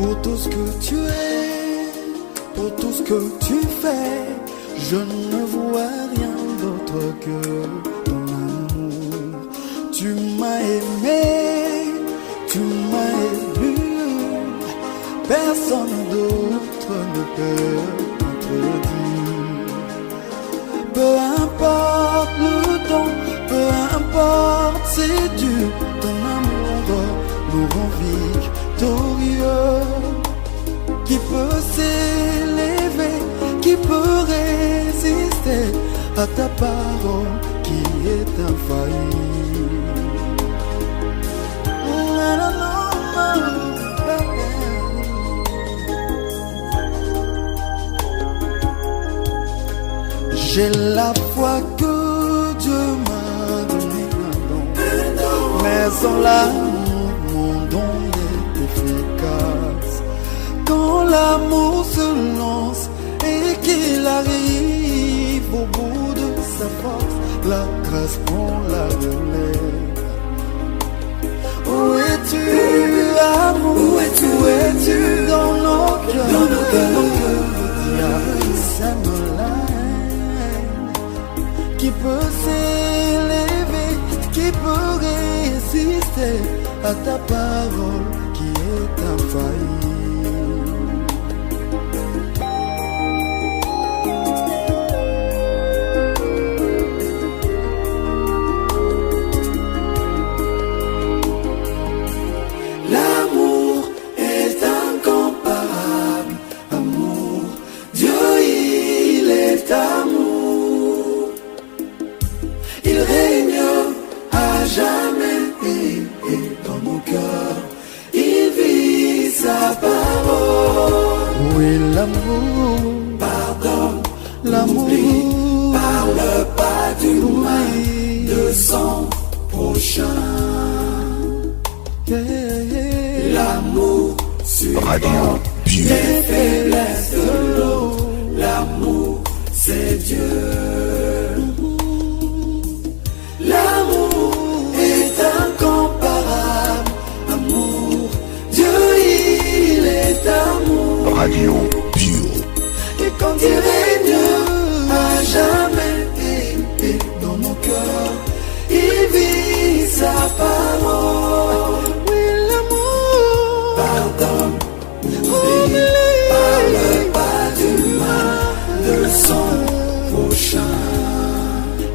Pour tout ce que tu es, pour tout ce que tu fais, je ne vois rien d'autre que ton amour. Tu m'as aimé, tu m'as élu, personne d'autre ne peut contredire. Peu importe le temps, peu importe c'est dur, ton amour nous rend victorieux. Qui peut s'élever, qui peut résister à ta parole qui est infaillible. J'ai la foi que Dieu m'a donné un don, mais sans l'amour, mon don est efficace. Quand l'amour se lance et qu'il arrive au bout de sa force, la grâce prend la relève. Où es-tu, amour? Où es-tu dans nos cœurs? Dans nos cœurs, s'aime la haine. Qui peut s'élever, qui peut résister à ta parole qui est infaillible?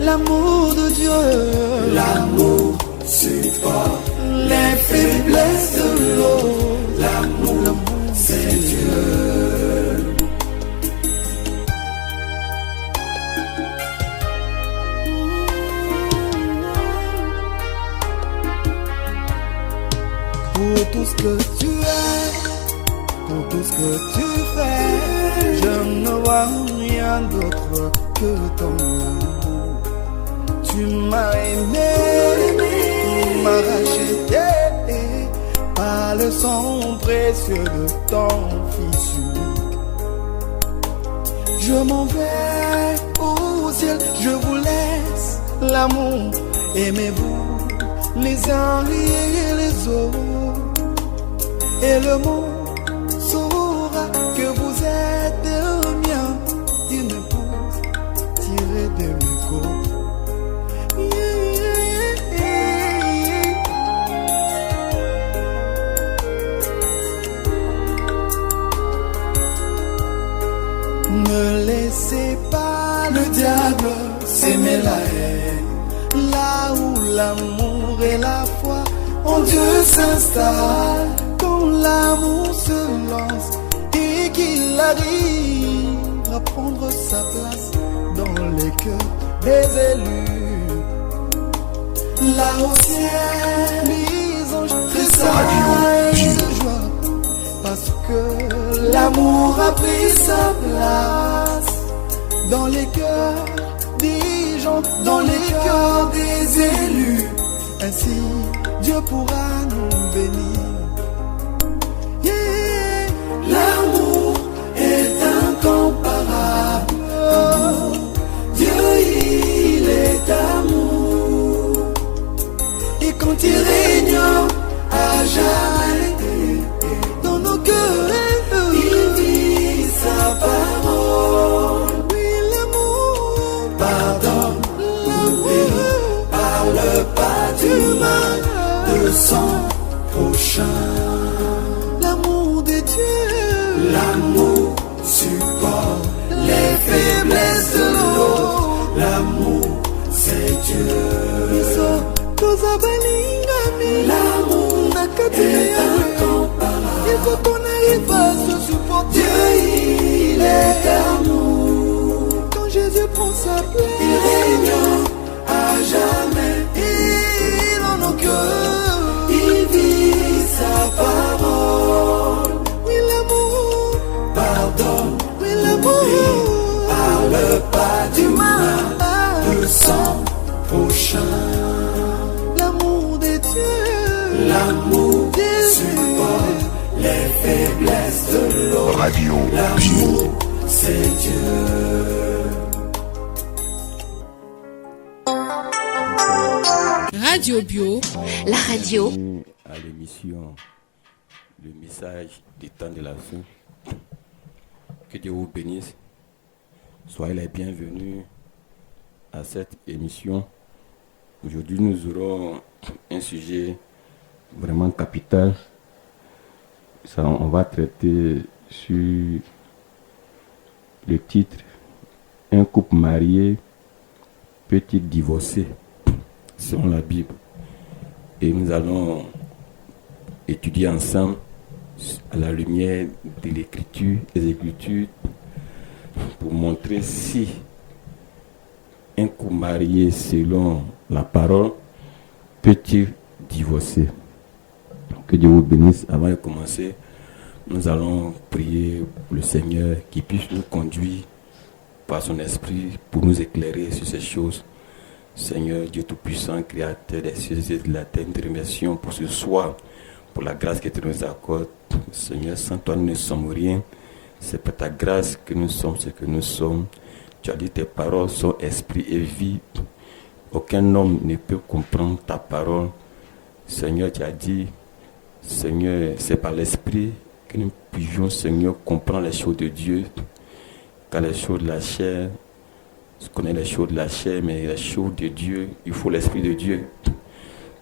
L'amour de Dieu, l'amour supporte les faiblesses de l'autre. L'amour, c'est Dieu. Pour tout ce que tu es, pour tout ce que tu fais, je ne vois rien d'autre que ton amour. Tu m'as aimé, tu m'as racheté par le sang précieux de ton Fils unique. Je m'en vais au ciel, je vous laisse l'amour. Aimez-vous les uns et les autres, et le monde saura que vous êtes le mien, une épouse tirée de mes côtes. Ne laissez pas le diable s'aimer la haine. Là où l'amour et la foi en Dieu s'installent, quand l'amour se lance et qu'il arrive à prendre sa place dans les cœurs des élus. Là au ciel, les anges tressaillent de joie, parce que l'amour a pris sa place dans les cœurs des gens, dans les cœurs des élus. Ainsi, Dieu pourra nous bénir. Yeah. L'amour est incomparable. Oh. Dieu, il est amour. Et quand il règne à jamais dans nos cœurs, Radio L'amour, c'est Dieu. Radio Bio, la radio. À l'émission, le message des temps de la fin. Que Dieu vous bénisse. Soyez les bienvenus à cette émission. Aujourd'hui, nous aurons un sujet vraiment capital. On va traiter sur le titre « Un couple marié peut-il divorcer ?» selon la Bible. Et nous allons étudier ensemble à la lumière de l'écriture, des Écritures, pour montrer si un couple marié selon la parole peut-il divorcer. Que Dieu vous bénisse. Avant de commencer, nous allons prier pour le Seigneur qui puisse nous conduire par son esprit pour nous éclairer sur ces choses. Seigneur Dieu Tout-Puissant, Créateur des cieux et de la terre, nous te remercions pour ce soir, pour la grâce que tu nous accordes. Seigneur, sans toi nous ne sommes rien. C'est par ta grâce que nous sommes ce que nous sommes. Tu as dit tes paroles sont esprit et vie. Aucun homme ne peut comprendre ta parole. Seigneur, tu as dit, Seigneur, c'est par l'esprit que nous pouvions, Seigneur, comprendre les choses de Dieu. Car les choses de la chair, je connais les choses de la chair, mais les choses de Dieu, il faut l'Esprit de Dieu.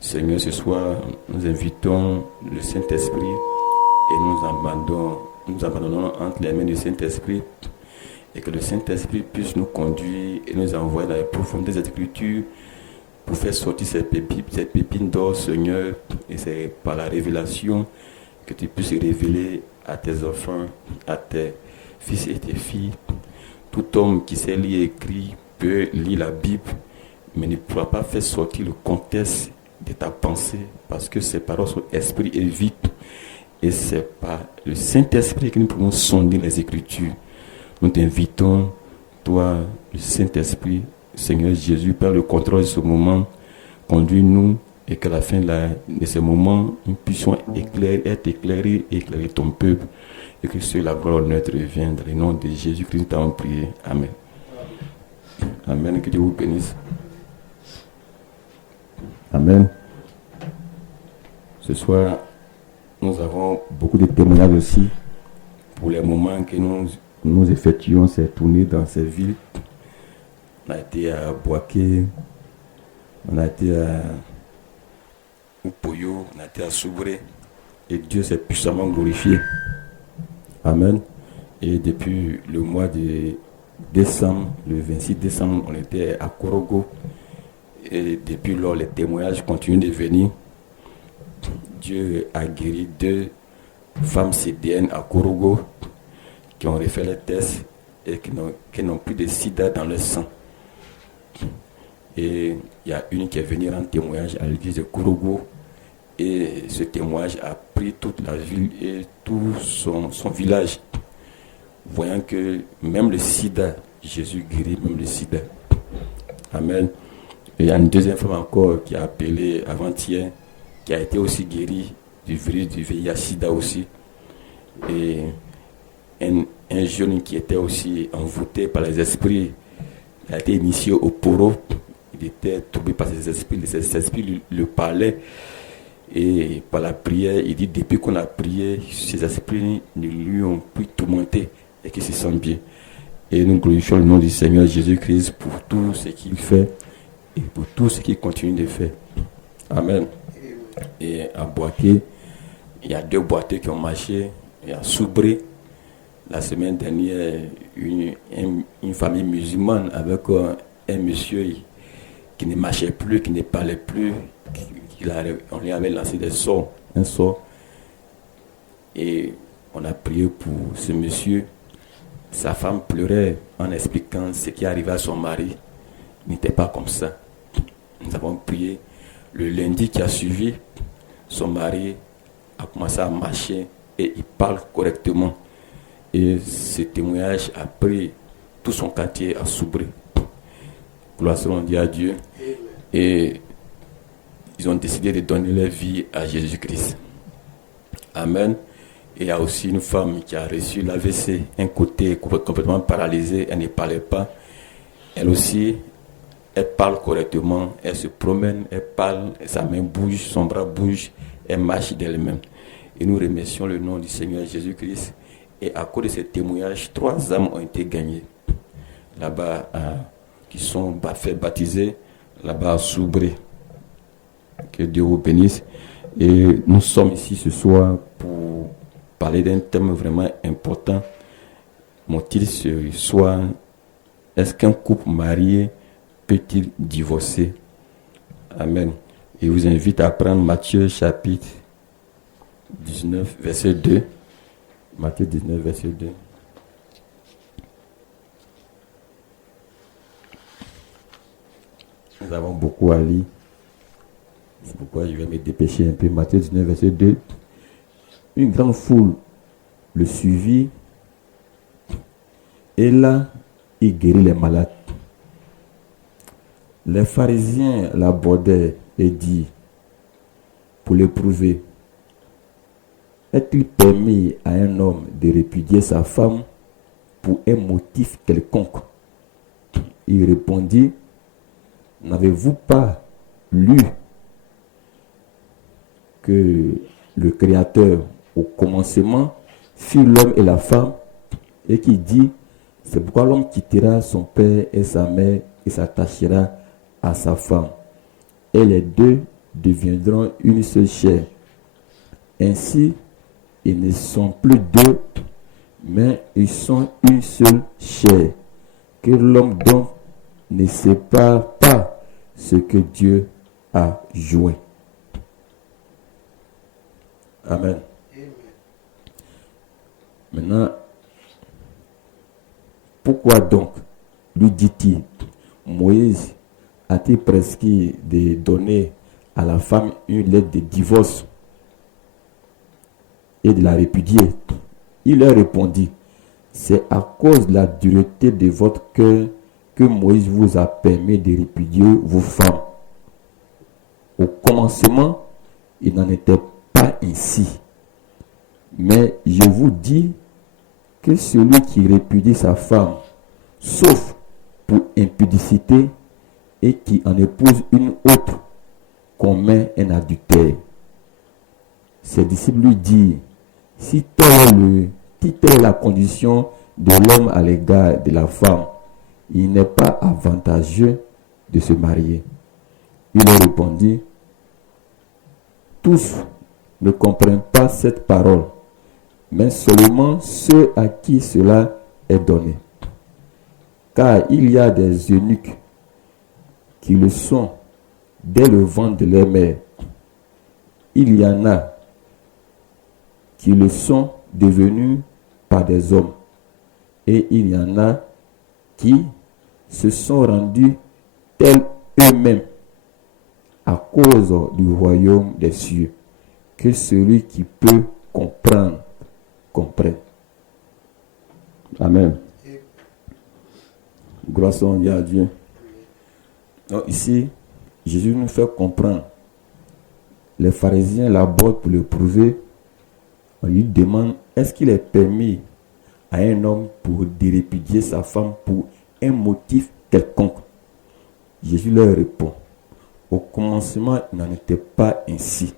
Seigneur, ce soir, nous invitons le Saint-Esprit et nous abandonnons entre les mains du Saint-Esprit et que le Saint-Esprit puisse nous conduire et nous envoyer dans les profondeurs des Écritures pour faire sortir ces pépines d'or, Seigneur, et c'est par la révélation que tu puisses révéler à tes enfants, à tes fils et tes filles. Tout homme qui sait lire et écrire peut lire la Bible, mais ne pourra pas faire sortir le contexte de ta pensée, parce que ces paroles sont esprit et vie. Et c'est par le Saint-Esprit que nous pouvons sonder les Écritures. Nous t'invitons, toi, le Saint-Esprit, Seigneur Jésus, prends le contrôle de ce moment, conduis-nous, et qu'à la fin de ce moment, nous puissions être éclairés et éclairer ton peuple. Et que sur la gloire honneur te revienne dans le nom de Jésus-Christ, nous t'avons prié. Amen. Amen. Que Dieu vous bénisse. Amen. Ce soir, nous avons beaucoup de témoignages aussi pour les moments que nous effectuons ces tournées dans ces villes. On a été à Boaké, on a été à Upoyo, on a été à Soubré, et Dieu s'est puissamment glorifié. Amen. Et depuis le mois de décembre, le 26 décembre, on était à Korogo. Et depuis lors, les témoignages continuent de venir. Dieu a guéri 2 femmes CDN à Korogo qui ont refait les tests et qui n'ont plus de sida dans leur sang. Et il y a une qui est venue rendre témoignage à l'église de Korogo. Et ce témoignage a pris toute la ville et tout son village, voyant que même le sida, Jésus guérit même le sida. Amen. Et il y a une deuxième femme encore qui a appelé avant-hier, qui a été aussi guérie du virus du VIH-Sida aussi. Et un jeune qui était aussi envoûté par les esprits, il a été initié au poro. Il était troublé par ces esprits le parlaient. Et par la prière, il dit depuis qu'on a prié, ces esprits ne lui ont plus tourmenté et qu'il se sent bien. Et nous glorifions le nom du Seigneur Jésus-Christ pour tout ce qu'il fait et pour tout ce qu'il continue de faire. Amen. Et à Boaké, il y a 2 boiteux qui ont marché. Il y a Soubré, la semaine dernière, une famille musulmane avec un monsieur qui ne marchait plus, qui ne parlait plus. On lui avait lancé un sort. Et on a prié pour ce monsieur. Sa femme pleurait en expliquant ce qui arrivait à son mari. Il n'était pas comme ça. Nous avons prié. Le lundi qui a suivi, son mari a commencé à marcher et il parle correctement. Et ce témoignage a pris tout son quartier à Soubré. Gloire soit rendue à Dieu. Et ils ont décidé de donner leur vie à Jésus-Christ. Amen. Et il y a aussi une femme qui a reçu l'AVC, un côté complètement paralysé, elle ne parlait pas. Elle aussi, elle parle correctement, elle se promène, elle parle, sa main bouge, son bras bouge, elle marche d'elle-même. Et nous remercions le nom du Seigneur Jésus-Christ. Et à cause de ces témoignages, 3 âmes ont été gagnées là-bas, qui sont fait baptiser là-bas à Soubré. Que Dieu vous bénisse. Et nous sommes ici ce soir pour parler d'un thème vraiment important. Mon titre ce soir, est-ce qu'un couple marié peut-il divorcer? Amen. Et je vous invite à prendre Matthieu chapitre 19, verset 2. Matthieu 19, verset 2. Nous avons beaucoup à lire. C'est pourquoi je vais me dépêcher un peu. Matthieu 19, verset 2. Une grande foule le suivit et là, il guérit les malades. Les pharisiens l'abordaient et dit, pour l'éprouver, est-il permis à un homme de répudier sa femme pour un motif quelconque? Il répondit, n'avez-vous pas lu que le Créateur, au commencement, fit l'homme et la femme, et qui dit, c'est pourquoi l'homme quittera son père et sa mère et s'attachera à sa femme, et les deux deviendront une seule chair. Ainsi, ils ne sont plus deux, mais ils sont une seule chair. Que l'homme donc ne sépare pas ce que Dieu a joint. Amen. Maintenant, pourquoi donc, lui dit-il, Moïse a-t-il prescrit de donner à la femme une lettre de divorce et de la répudier? Il leur répondit, c'est à cause de la dureté de votre cœur que Moïse vous a permis de répudier vos femmes. Au commencement, il n'en était pas ainsi. Mais je vous dis que celui qui répudie sa femme, sauf pour impudicité, et qui en épouse une autre, commet un adultère. Ses disciples lui disent, si telle est la condition de l'homme à l'égard de la femme, il n'est pas avantageux de se marier. Il leur répondit, tous ne comprennent pas cette parole, mais seulement ceux à qui cela est donné. Car il y a des eunuques qui le sont dès le ventre de leur mère. Il y en a qui le sont devenus par des hommes. Et il y en a qui se sont rendus tels eux-mêmes à cause du royaume des cieux. Que celui qui peut comprendre, comprenne. Amen. Gloire soit à Dieu. Donc ici, Jésus nous fait comprendre. Les pharisiens l'abordent pour le prouver. On lui demande, est-ce qu'il est permis à un homme pour répudier sa femme pour un motif quelconque? Jésus leur répond, au commencement, il n'en était pas ainsi.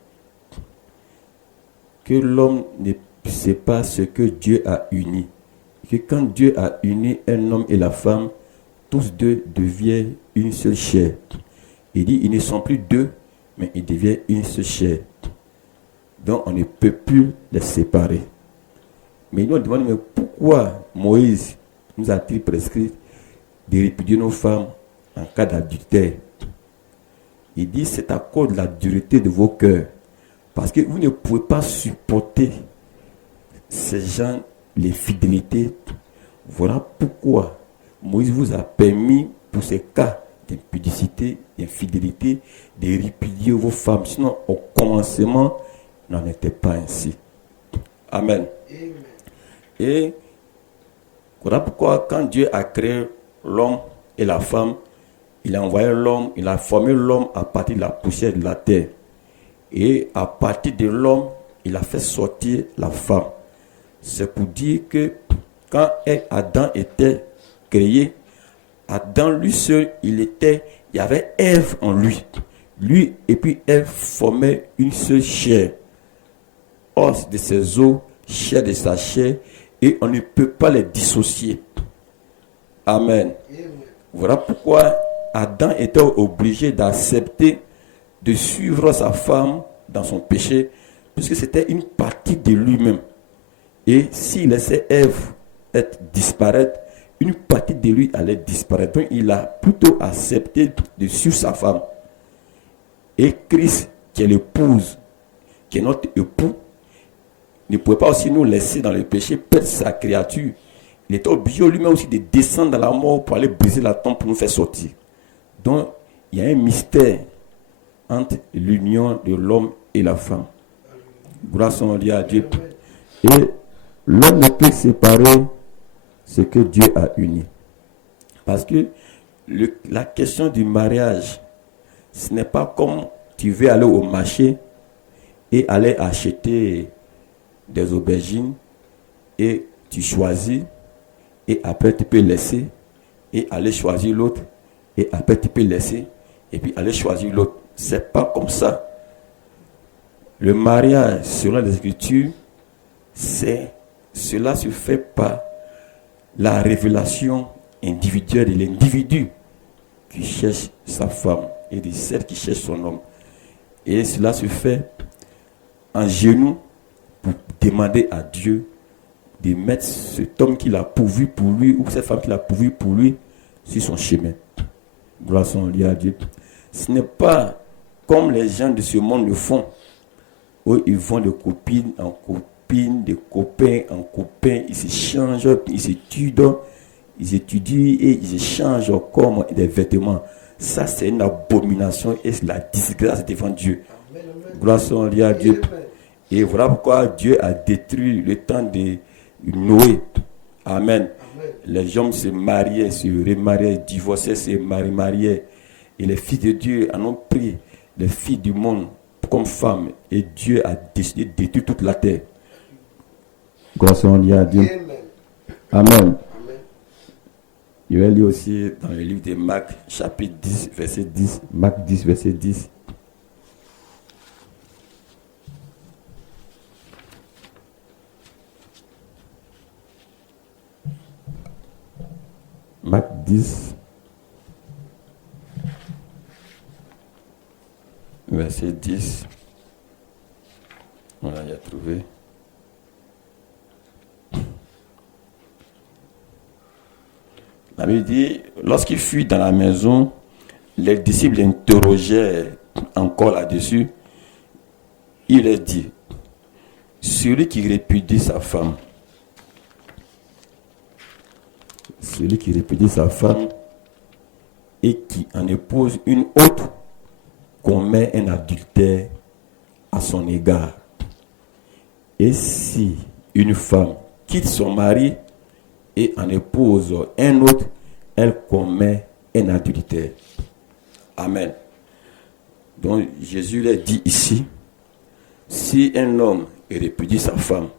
Que l'homme ne sait pas ce que Dieu a uni. Que quand Dieu a uni un homme et la femme, tous deux deviennent une seule chair. Il dit, ils ne sont plus deux, mais ils deviennent une seule chair. Donc on ne peut plus les séparer. Mais ils nous demandent, mais pourquoi Moïse nous a-t-il prescrit de répudier nos femmes en cas d'adultère? Il dit, c'est à cause de la dureté de vos cœurs. Parce que vous ne pouvez pas supporter ces gens, les fidélités. Voilà pourquoi Moïse vous a permis, pour ces cas d'impudicité, d'infidélité, de répudier vos femmes. Sinon, au commencement, n'en était pas ainsi. Amen. Amen. Et voilà pourquoi, quand Dieu a créé l'homme et la femme, il a envoyé l'homme, il a formé l'homme à partir de la poussière de la terre. Et à partir de l'homme, il a fait sortir la femme. C'est pour dire que quand Adam était créé, Adam lui seul, il y avait Ève en lui. Lui et puis Ève formaient une seule chair. Os de ses os, chair de sa chair, et on ne peut pas les dissocier. Amen. Voilà pourquoi Adam était obligé d'accepter de suivre sa femme dans son péché, puisque c'était une partie de lui-même. Et s'il laissait Ève disparaître, une partie de lui allait disparaître. Donc il a plutôt accepté de suivre sa femme. Et Christ, qui est l'épouse, qui est notre époux, ne pouvait pas aussi nous laisser dans le péché, perdre sa créature. Il était obligé lui-même aussi de descendre dans la mort pour aller briser la tombe pour nous faire sortir. Donc, il y a un mystère entre l'union de l'homme et la femme. Gloire soit à Dieu. Et l'homme ne peut séparer ce que Dieu a uni. Parce que la question du mariage, ce n'est pas comme tu veux aller au marché et aller acheter des aubergines et tu choisis et après tu peux laisser et aller choisir l'autre et après tu peux laisser et puis aller choisir l'autre. C'est pas comme ça. Le mariage selon les Écritures, cela se fait par la révélation individuelle de l'individu qui cherche sa femme et de celle qui cherche son homme. Et cela se fait en genoux pour demander à Dieu de mettre cet homme qu'il a pourvu pour lui ou cette femme qu'il a pourvu pour lui sur son chemin. Gloire soit à Dieu. Ce n'est pas comme les gens de ce monde le font, où ils vont de copine en copine, de copain en copain, ils s'échangent, ils étudient et ils échangent comme des vêtements. Ça, c'est une abomination et c'est la disgrâce devant Dieu. Gloire soit à Dieu. Et voilà pourquoi Dieu a détruit le temps de Noé. Amen. Les hommes se mariaient, se remariaient, divorçaient, se mariaient. Et les fils de Dieu en ont pris les filles du monde comme femmes. Et Dieu a décidé de détruire toute la terre. Gloire soit à Dieu. Amen. Je vais lire aussi dans le livre de Marc, chapitre 10, verset 10. Marc 10, verset 10. Marc 10, verset 10. Voilà, il a trouvé. La Bible dit, lorsqu'il fut dans la maison, les disciples l'interrogeaient encore là-dessus. Il leur dit, celui qui répudie sa femme, et qui en épouse une autre, commet un adultère à son égard. Et si une femme quitte son mari et en épouse un autre, elle commet un adultère. Amen. Donc Jésus l'a dit ici, si un homme répudie sa femme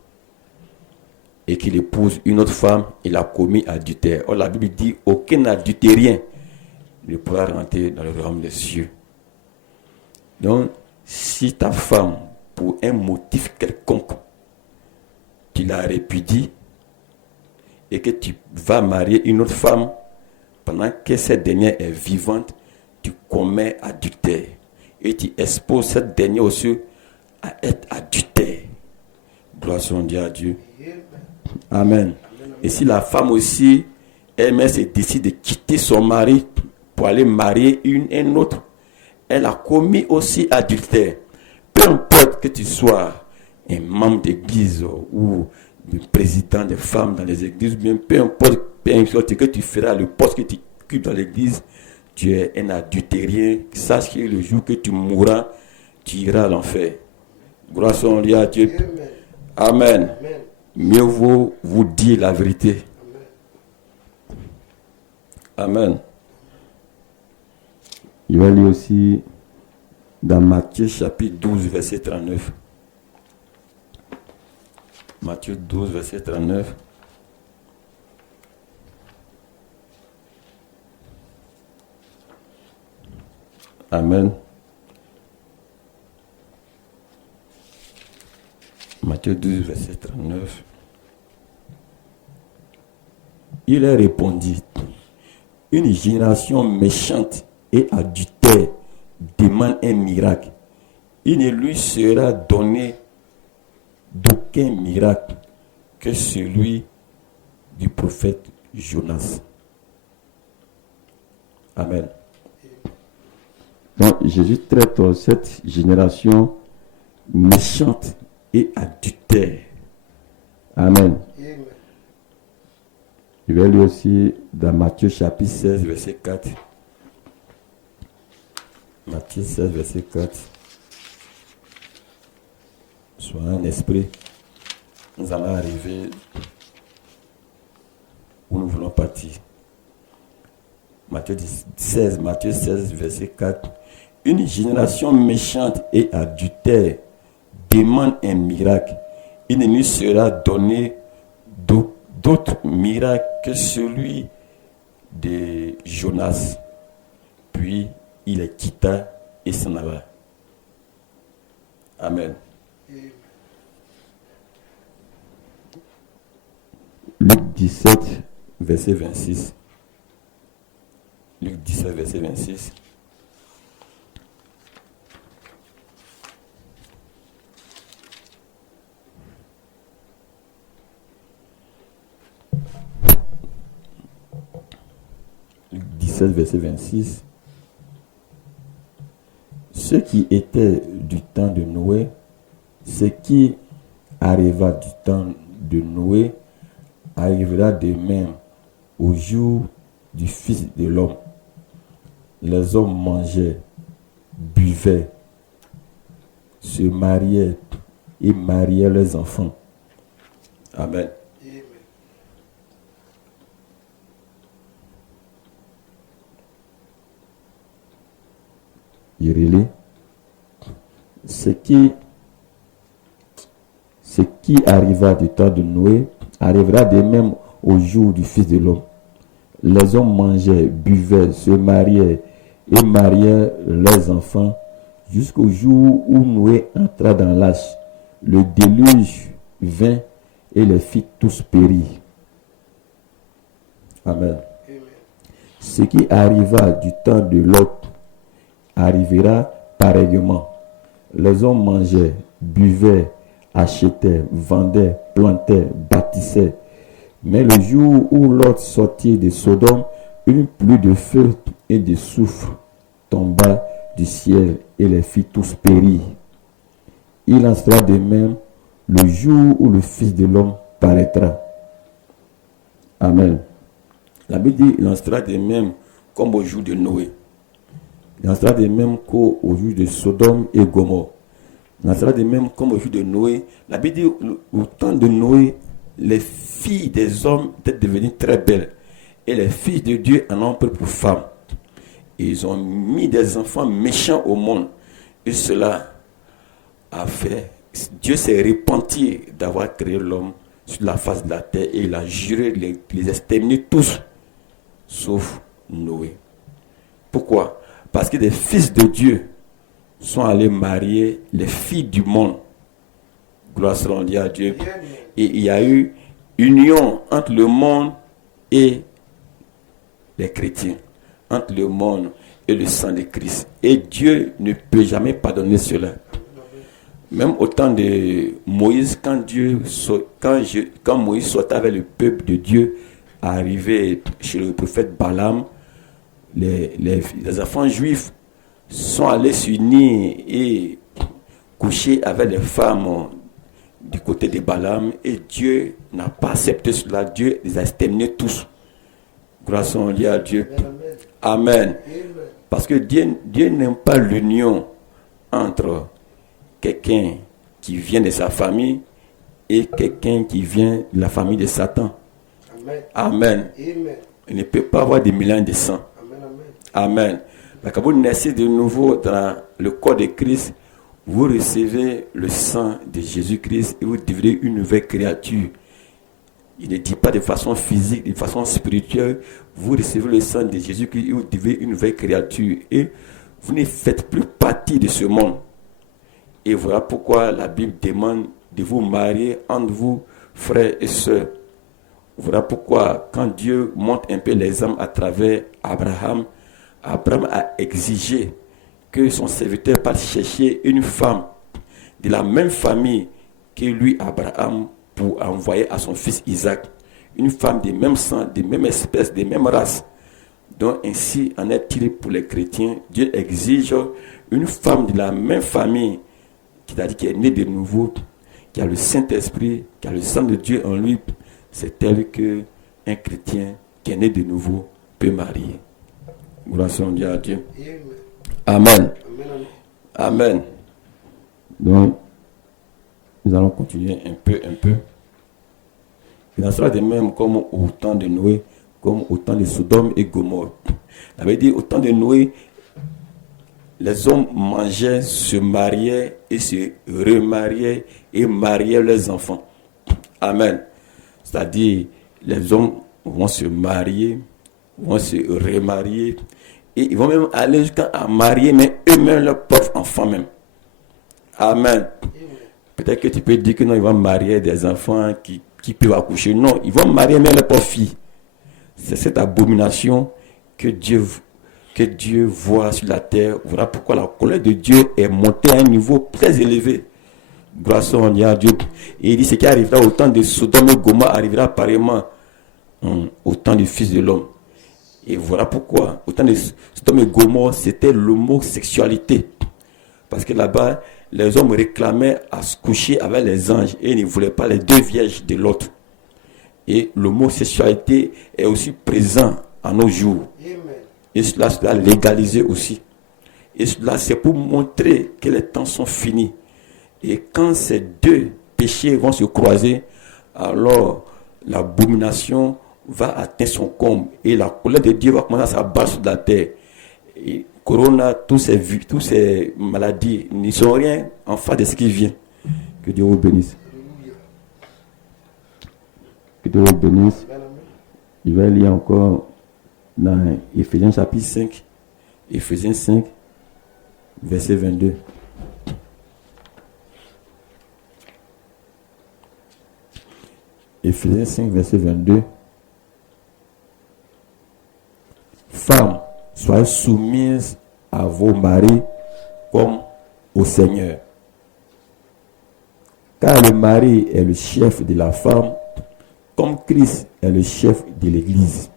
et qu'il épouse une autre femme, il a commis adultère. Or la Bible dit, aucun adultérien ne pourra rentrer dans le royaume des cieux. Donc, si ta femme, pour un motif quelconque, tu la répudies et que tu vas marier une autre femme, pendant que cette dernière est vivante, tu commets adultère. Et tu exposes cette dernière aussi à être adultère. Gloire soit à Dieu. Amen. Et si la femme aussi, elle-même se décide de quitter son mari pour aller marier un autre, elle a commis aussi adultère. Peu importe que tu sois un membre d'église ou le président des femmes dans les églises, bien peu importe que tu feras, le poste que tu occupes dans l'église, tu es un adultérien. Sache que le jour que tu mourras, tu iras à l'enfer. Gloire soit à Dieu. Amen. Mieux vaut vous dire la vérité. Amen. Il va lire aussi dans Matthieu chapitre 12, verset 39. Matthieu 12, verset 39. Amen. Matthieu 12, verset 39. Il leur répondit, une génération méchante et adultère demande un miracle. Il ne lui sera donné d'aucun miracle que celui du prophète Jonas. Amen. Donc Jésus traite cette génération méchante et adultère. Amen. Je vais lire aussi dans Matthieu chapitre 16, verset 4. Matthieu 16, verset 4. Sois un esprit. Nous allons arriver où nous voulons partir. Matthieu 16, verset 4. Une génération méchante et adultère demande un miracle. Il ne lui sera donné d'autre miracle que celui de Jonas. Puis il les quitta et s'en alla. Amen. Luc 17, verset 26. Luc 17, verset 26. Luc 17, verset 26. Ce qui était du temps de Noé, ce qui arriva du temps de Noé, arrivera de même au jour du Fils de l'homme. Les hommes mangeaient, buvaient, se mariaient et mariaient leurs enfants. Amen. Il relit. Ce qui arriva du temps de Noé arrivera de même au jour du Fils de l'homme. Les hommes mangeaient, buvaient, se mariaient et mariaient leurs enfants jusqu'au jour où Noé entra dans l'arche. Le déluge vint et les fit tous périr. Amen. Ce qui arriva du temps de Lot arrivera pareillement. Les hommes mangeaient, buvaient, achetaient, vendaient, plantaient, bâtissaient. Mais le jour où Lot sortit de Sodome, une pluie de feu et de soufre tomba du ciel et les fit tous périr. Il en sera de même le jour où le Fils de l'homme paraîtra. Amen. La Bible dit il en sera de même comme au jour de Noé. Il en sera de même qu'au jour de Sodome et Gomorrhe. Il en sera de même comme au jour de Noé. La Bible dit au temps de Noé, les filles des hommes étaient devenues très belles. Et les filles de Dieu en ont pris pour femmes. Et ils ont mis des enfants méchants au monde. Et cela a fait... Dieu s'est repenti d'avoir créé l'homme sur la face de la terre. Et il a juré de les exterminer tous, sauf Noé. Pourquoi? Parce que des fils de Dieu sont allés marier les filles du monde. Gloire soit rendue à Dieu. Et il y a eu union entre le monde et les chrétiens, entre le monde et le sang de Christ. Et Dieu ne peut jamais pardonner cela. Même au temps de Moïse, quand Moïse sortait avec le peuple de Dieu, arrivé chez le prophète Balaam, les enfants juifs sont allés s'unir et coucher avec les femmes du côté de Balaam, et Dieu n'a pas accepté cela. Dieu les a exterminés tous. Grâce à Dieu. Amen. Parce que Dieu n'aime pas l'union entre quelqu'un qui vient de sa famille et quelqu'un qui vient de la famille de Satan. Amen. Il ne peut pas avoir des mélanges de sang. Amen. Donc, vous naissez de nouveau dans le corps de Christ, vous recevez le sang de Jésus-Christ et vous devenez une nouvelle créature. Il ne dit pas de façon physique, de façon spirituelle. Vous recevez le sang de Jésus-Christ et vous devenez une nouvelle créature. Et vous ne faites plus partie de ce monde. Et voilà pourquoi la Bible demande de vous marier entre vous, frères et sœurs. Voilà pourquoi, quand Dieu montre un peu les âmes à travers Abraham, Abraham a exigé que son serviteur parte chercher une femme de la même famille que lui, Abraham, pour envoyer à son fils Isaac. Une femme des mêmes sang, des mêmes espèces, des mêmes races. Donc ainsi en est-il pour les chrétiens. Dieu exige une femme de la même famille, c'est-à-dire qui est née de nouveau, qui a le Saint-Esprit, qui a le sang de Dieu en lui. C'est tel qu'un chrétien qui est né de nouveau peut marier. Gloire soit à Dieu. Amen. Amen. Donc, nous allons continuer un peu. Il en sera de même comme au temps de Noé, comme au temps de Sodome et Gomorrhe. Ça veut dire, au temps de Noé, les hommes mangeaient, se mariaient et se remariaient et mariaient leurs enfants. Amen. C'est-à-dire, les hommes vont se marier, vont se remarier, et ils vont même aller jusqu'à marier, mais eux-mêmes leurs propres enfants même. Amen. Peut-être que tu peux dire que non, ils vont marier des enfants qui peuvent accoucher. Non, ils vont marier même leurs propres filles. C'est cette abomination que Dieu voit sur la terre. Voilà pourquoi la colère de Dieu est montée à un niveau très élevé. Grâce à Dieu. Et il dit ce qui arrivera au temps de Sodome et Gomorrhe arrivera pareillement au temps du Fils de l'homme. Et voilà pourquoi au temps de Sodome et Gomorrhe c'était l'homosexualité. Parce que là-bas, les hommes réclamaient à se coucher avec les anges et ils ne voulaient pas les deux vierges de l'autre. Et l'homosexualité est aussi présente à nos jours. Et cela sera légalisé aussi. Et cela c'est pour montrer que les temps sont finis. Et quand ces deux péchés vont se croiser, alors l'abomination va atteindre son comble et la colère de Dieu va commencer à s'abattre sur la terre. Et Corona, tous ces maladies n'y sont rien en face de ce qui vient. Que Dieu vous bénisse. Que Dieu vous bénisse. Je vais lire encore dans Éphésiens chapitre 5, Éphésiens 5, verset 22. Éphésiens 5, verset 22. Femmes, soyez soumises à vos maris comme au Seigneur. Car le mari est le chef de la femme, comme Christ est le chef de l'Église,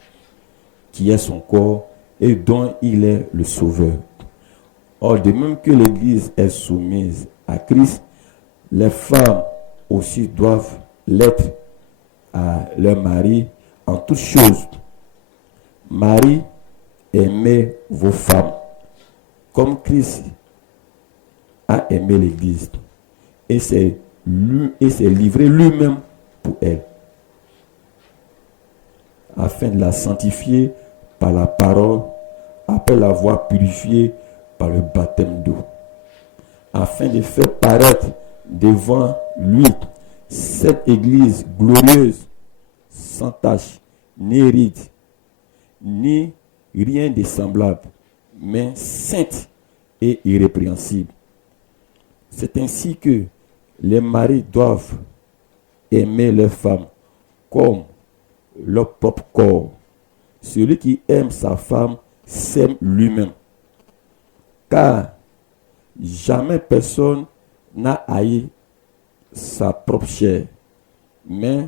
qui est son corps et dont il est le sauveur. Or, de même que l'Église est soumise à Christ, les femmes aussi doivent l'être à leur mari en toutes choses. Marie, aimez vos femmes comme Christ a aimé l'Église et s'est livré lui-même pour elle, afin de la sanctifier par la parole, après l'avoir purifiée par le baptême d'eau, afin de faire paraître devant lui cette Église glorieuse, sans tache, ni ride, ni rien de semblable, mais sainte et irrépréhensible. C'est ainsi que les maris doivent aimer leurs femmes comme leur propre corps. Celui qui aime sa femme s'aime lui-même. Car jamais personne n'a haï sa propre chair, mais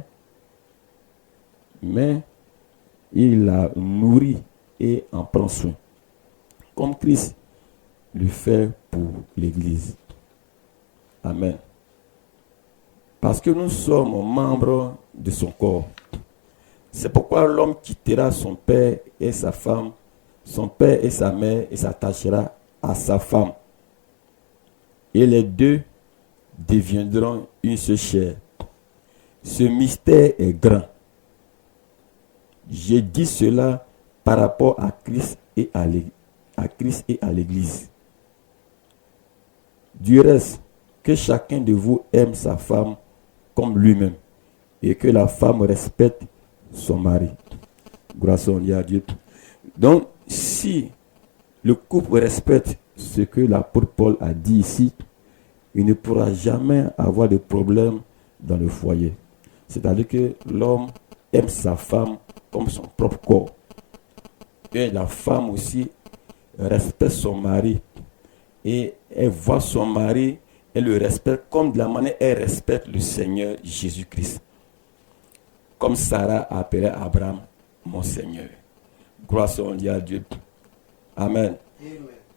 il la nourrit et en prend soin, comme Christ le fait pour l'Église. Amen. Parce que nous sommes membres de son corps. C'est pourquoi l'homme quittera son père et sa femme, son père et sa mère, et s'attachera à sa femme. Et les deux deviendront une seule chair. Ce mystère est grand. J'ai dit cela par rapport à Christ et à l'Église. Du reste, que chacun de vous aime sa femme comme lui-même et que la femme respecte son mari. Grâce à Dieu. Donc, si le couple respecte ce que l'apôtre Paul a dit ici, il ne pourra jamais avoir de problème dans le foyer. C'est-à-dire que l'homme aime sa femme comme son propre corps. Et la femme aussi respecte son mari. Et elle voit son mari, elle le respecte comme de la manière elle respecte le Seigneur Jésus-Christ. Comme Sarah a appelé Abraham, mon Seigneur. Gloire soit à Dieu. Amen.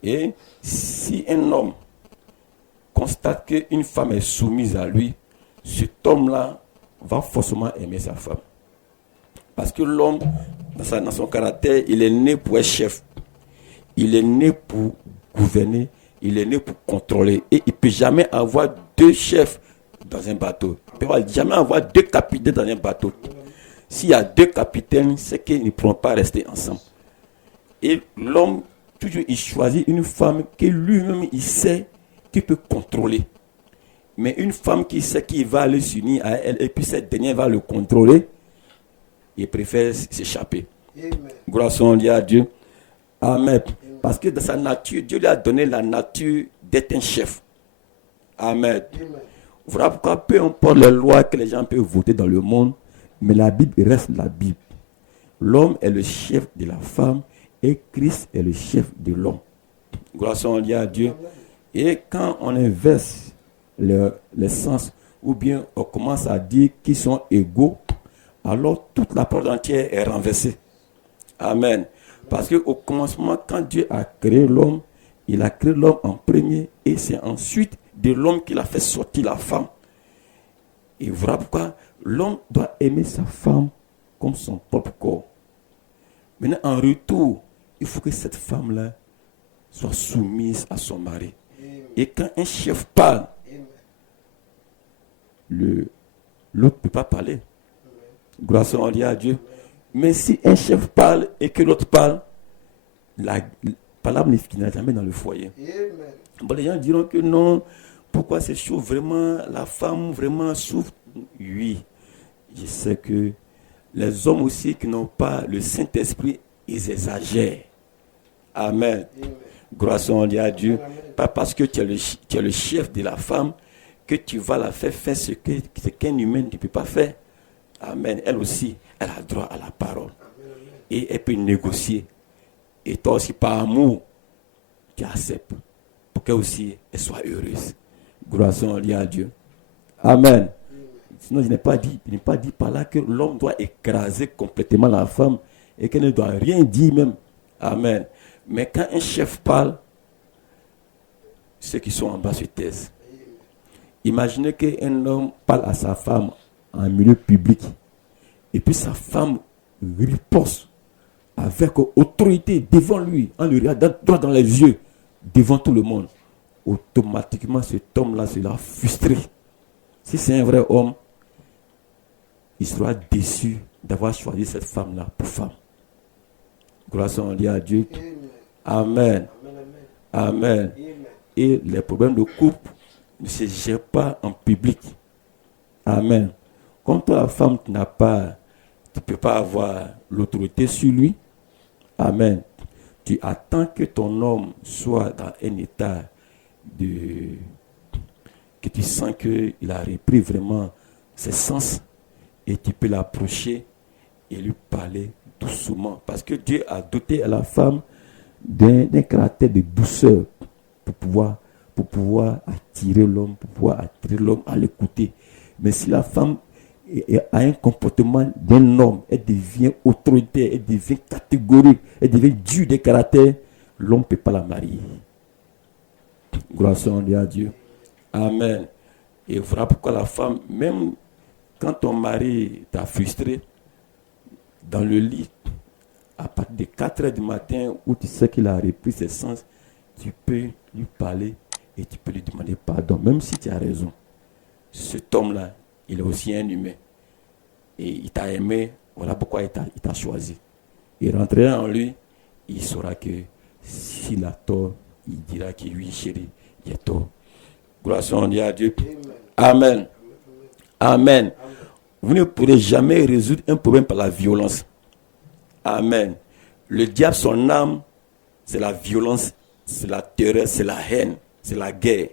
Et si un homme constate qu'une femme est soumise à lui, cet homme-là va forcément aimer sa femme. Parce que l'homme, dans son caractère, il est né pour être chef. Il est né pour gouverner. Il est né pour contrôler. Et il ne peut jamais avoir deux chefs dans un bateau. Il ne peut jamais avoir deux capitaines dans un bateau. S'il y a deux capitaines, c'est qu'ils ne pourront pas rester ensemble. Et l'homme, toujours, il choisit une femme que lui-même, il sait qu'il peut contrôler. Mais une femme qui sait qu'il va aller s'unir à elle, et puis cette dernière va le contrôler, il préfère s'échapper. Gloire soit à Dieu. Amen. Parce que dans sa nature, Dieu lui a donné la nature d'être un chef. Amen. Voilà pourquoi peu importe les lois que les gens peuvent voter dans le monde, mais la Bible reste la Bible. L'homme est le chef de la femme et Christ est le chef de l'homme. Gloire soit à Dieu. Et quand on inverse les sens, ou bien on commence à dire qu'ils sont égaux, alors toute la parole entière est renversée. Amen. Parce qu'au commencement, quand Dieu a créé l'homme, il a créé l'homme en premier et c'est ensuite de l'homme qu'il a fait sortir la femme. Et voilà pourquoi l'homme doit aimer sa femme comme son propre corps. Maintenant, en retour, il faut que cette femme-là soit soumise à son mari. Et quand un chef parle, l'autre ne peut pas parler. Gloire soit à Dieu. Mais si un chef parle et que l'autre parle, la parole ne finira jamais dans le foyer. Bon, les gens diront que non, pourquoi c'est chaud? Vraiment, la femme vraiment souffre. Oui, je sais que les hommes aussi qui n'ont pas le Saint-Esprit, ils exagèrent. Amen. Gloire soit à Dieu. Pas parce que tu es le chef de la femme que tu vas la faire ce qu'un humain ne peut pas faire. Amen. Elle aussi, elle a droit à la parole. Et elle peut négocier. Et toi aussi, par amour, tu acceptes. Pour qu'elle aussi, elle soit heureuse. Gloire soit à Dieu. Amen. Sinon, je n'ai pas dit par là que l'homme doit écraser complètement la femme et qu'elle ne doit rien dire même. Amen. Mais quand un chef parle, ceux qui sont en bas se taisent. Imaginez qu'un homme parle à sa femme en milieu public et puis sa femme riposte avec autorité devant lui, en le regardant droit dans les yeux, devant tout le monde. Automatiquement, cet homme-là sera frustré. Si c'est un vrai homme, il sera déçu d'avoir choisi cette femme-là pour femme. Gloire soit à Dieu. Amen. Amen. Et les problèmes de couple ne se gèrent pas en public. Amen. Comme toi, la femme, tu ne peux pas avoir l'autorité sur lui. Amen. Tu attends que ton homme soit dans un état que tu sens qu'il a repris vraiment ses sens et tu peux l'approcher et lui parler doucement. Parce que Dieu a doté à la femme d'un caractère de douceur pour pouvoir attirer l'homme, à l'écouter. Mais si la femme a un comportement d'un homme, elle devient autoritaire, elle devient catégorique, elle devient dure de caractère, l'homme ne peut pas la marier. Gloire soit à Dieu. Amen. Et voilà pourquoi la femme, même quand ton mari t'a frustré, dans le lit, à partir de 4 heures du matin, où tu sais qu'il a repris ses sens, tu peux lui parler et tu peux lui demander pardon, même si tu as raison. Cet homme-là, il est aussi un humain. Et il t'a aimé, voilà pourquoi il t'a choisi. Il rentrera en lui, il saura que s'il a tort, il dira que oui, chérie, il a tort. Gloire soit à Dieu. Amen. Amen. Vous ne pourrez jamais résoudre un problème par la violence. Amen. Le diable, son âme, c'est la violence, c'est la terreur, c'est la haine, c'est la guerre.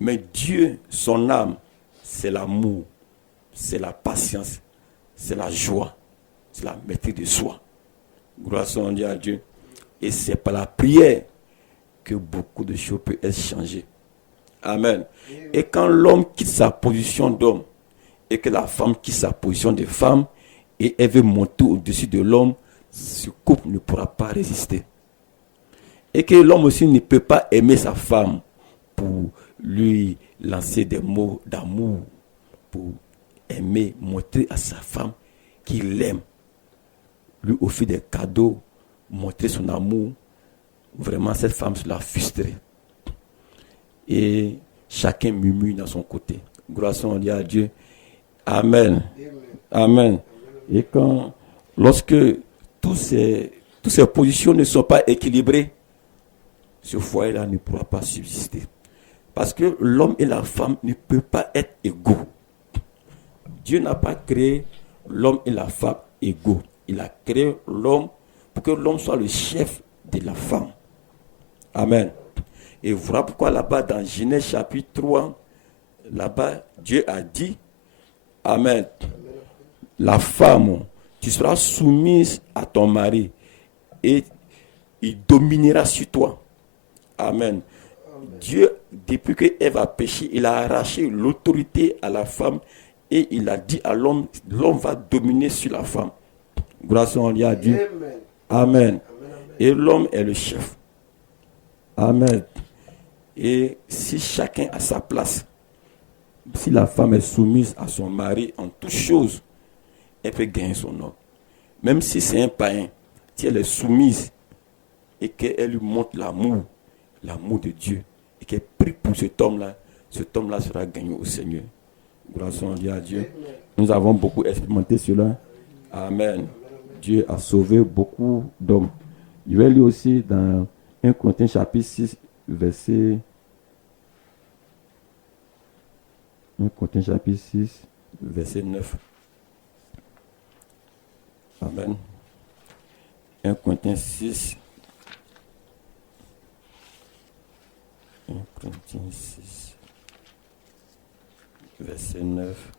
Mais Dieu, son âme, c'est l'amour, c'est la patience, c'est la joie, c'est la maîtrise de soi. Gloire soit à Dieu. Et c'est par la prière que beaucoup de choses peuvent être changées. Amen. Et quand l'homme quitte sa position d'homme et que la femme quitte sa position de femme et elle veut monter au-dessus de l'homme, ce couple ne pourra pas résister. Et que l'homme aussi ne peut pas aimer sa femme pour lui lancer des mots d'amour, pour aimer, montrer à sa femme qu'il l'aime, lui offrir des cadeaux, montrer son amour. Vraiment, cette femme se l'a frustrée. Et chacun murmure dans son côté. Gloire soit à Dieu. Amen. Amen. Et lorsque toutes ces positions ne sont pas équilibrées, ce foyer-là ne pourra pas subsister. Parce que l'homme et la femme ne peuvent pas être égaux. Dieu n'a pas créé l'homme et la femme égaux. Il a créé l'homme pour que l'homme soit le chef de la femme. Amen. Et voilà pourquoi là-bas dans Genèse chapitre 3, là-bas Dieu a dit, Amen, la femme, tu seras soumise à ton mari et il dominera sur toi. Amen. Dieu, depuis que Ève a péché, il a arraché l'autorité à la femme et il a dit à l'homme, l'homme va dominer sur la femme. Grâce à Dieu. Amen. Et l'homme est le chef. Amen. Et si chacun a sa place, si la femme est soumise à son mari en toutes choses, elle peut gagner son homme. Même si c'est un païen, si elle est soumise et qu'elle lui montre l'amour de Dieu, et qu'elle prie pour cet homme-là sera gagné au Seigneur. Grâce à Dieu. Nous avons beaucoup expérimenté cela. Amen. Dieu a sauvé beaucoup d'hommes. Je vais lire aussi dans 1 Corinthiens chapitre 6, verset 9. Amen. 1 Corinthiens 6. 1 Corinthiens 6, verset 9.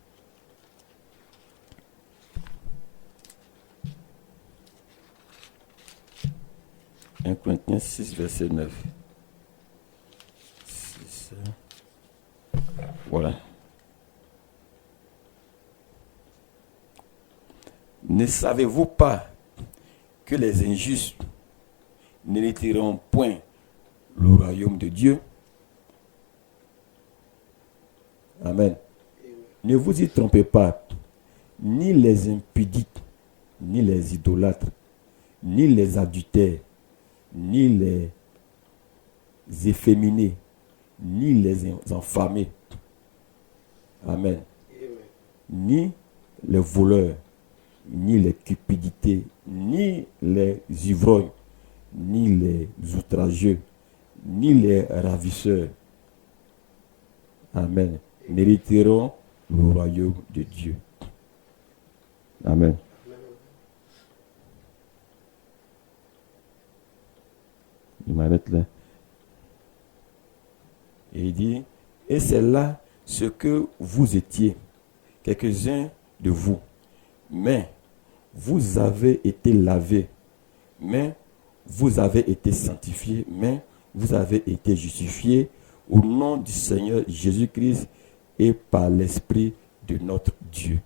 Un Corinthiens 6, verset 9. 6. Voilà. Ne savez-vous pas que les injustes n'hériteront point le royaume de Dieu? Amen. Ne vous y trompez pas, ni les impudiques, ni les idolâtres, ni les adultères, ni les efféminés, ni les infamés. Amen. Ni les voleurs, ni les cupidités, ni les ivrognes, ni les outrageux, ni les ravisseurs. Amen. N'hériteront le royaume de Dieu. Amen. Il m'arrête là. Et il dit, et c'est là ce que vous étiez, quelques-uns de vous. Mais vous avez été lavés, mais vous avez été sanctifiés, mais vous avez été justifiés au nom du Seigneur Jésus-Christ et par l'Esprit de notre Dieu.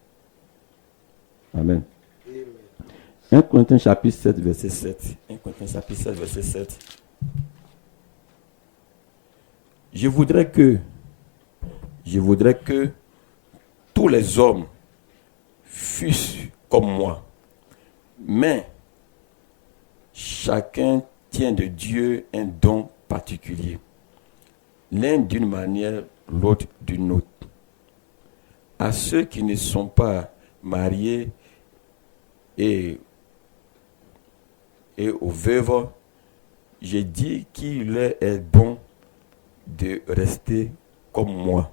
Amen. 1 Corinthiens chapitre 7, verset 7. 1 Corinthiens chapitre 7, verset 7. Je voudrais que tous les hommes fussent comme moi, mais chacun tient de Dieu un don particulier, l'un d'une manière, l'autre d'une autre. À ceux qui ne sont pas mariés et aux veuves, j'ai dit qu'il leur est bon de rester comme moi.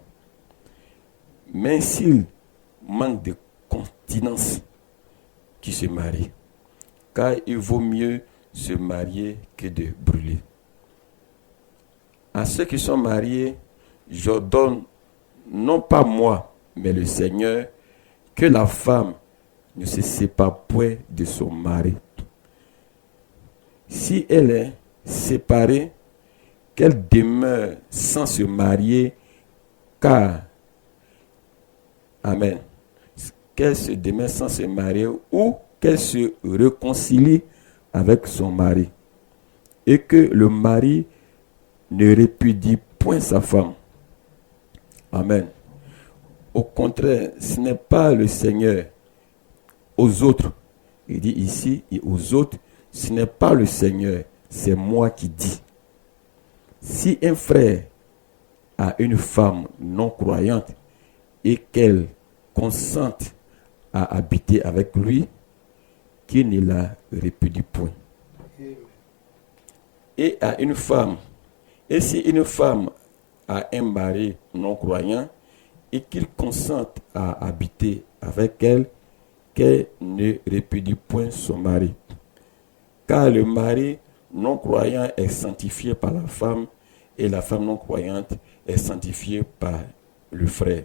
Mais s'il manque de continence, qui se marie, car il vaut mieux se marier que de brûler. À ceux qui sont mariés, j'ordonne, non pas moi, mais le Seigneur, que la femme ne se sépare point de son mari. Si elle est séparée, qu'elle demeure sans se marier, car, amen, qu'elle se demeure sans se marier ou qu'elle se réconcilie avec son mari, et que le mari ne répudie point sa femme. Amen. Au contraire, ce n'est pas le Seigneur. Aux autres, il dit ici, et aux autres, ce n'est pas le Seigneur, c'est moi qui dis. Si un frère a une femme non croyante et qu'elle consente à habiter avec lui, qu'il ne la répudie point. Et à une femme, et si une femme a un mari non croyant et qu'il consente à habiter avec elle, qu'elle ne répudie point son mari. Car le mari non croyant est sanctifié par la femme et la femme non croyante est sanctifiée par le frère.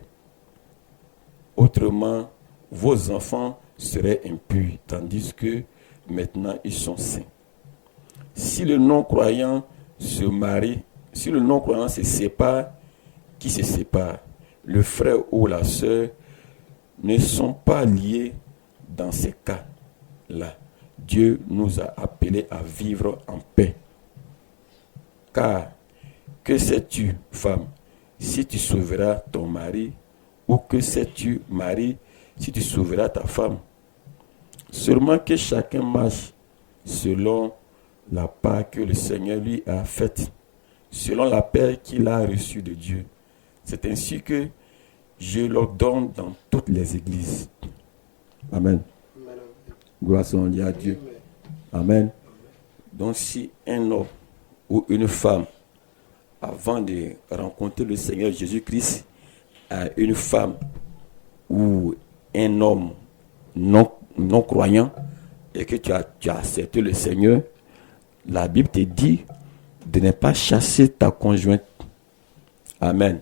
Autrement, vos enfants seraient impurs, tandis que maintenant ils sont saints. Si le non-croyant se marie, si le non-croyant se sépare, qui se sépare? Le frère ou la sœur ne sont pas liés dans ces cas-là. Dieu nous a appelés à vivre en paix. Car, que sais-tu, femme, si tu sauveras ton mari, ou que sais-tu, mari, si tu sauveras ta femme? Seulement que chacun marche selon la part que le Seigneur lui a faite, selon la paix qu'il a reçue de Dieu. C'est ainsi que je l'ordonne dans toutes les églises. Amen. Gloire soit à Dieu. Amen. Donc si un homme ou une femme, avant de rencontrer le Seigneur Jésus-Christ, a une femme ou un homme non croyant, et que tu as accepté le Seigneur, la Bible te dit de ne pas chasser ta conjointe. Amen.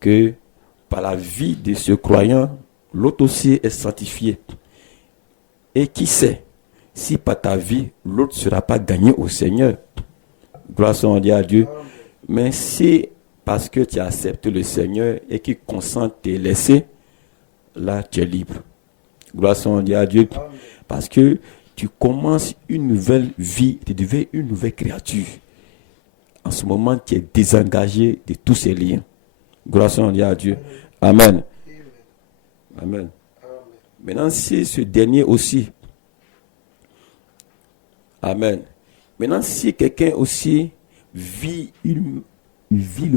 Que par la vie de ce croyant, l'autre aussi est sanctifié. Et qui sait, si par ta vie, l'autre ne sera pas gagné au Seigneur. Gloire soit à Dieu. Mais si, parce que tu as accepté le Seigneur et qu'il consent te laisser, là tu es libre. Gloire soit à Dieu. Parce que tu commences une nouvelle vie, tu deviens une nouvelle créature. En ce moment, tu es désengagé de tous ces liens. Gloire soit à Dieu. Amen. Amen. Maintenant, si ce dernier aussi, amen. Maintenant, si quelqu'un aussi vit le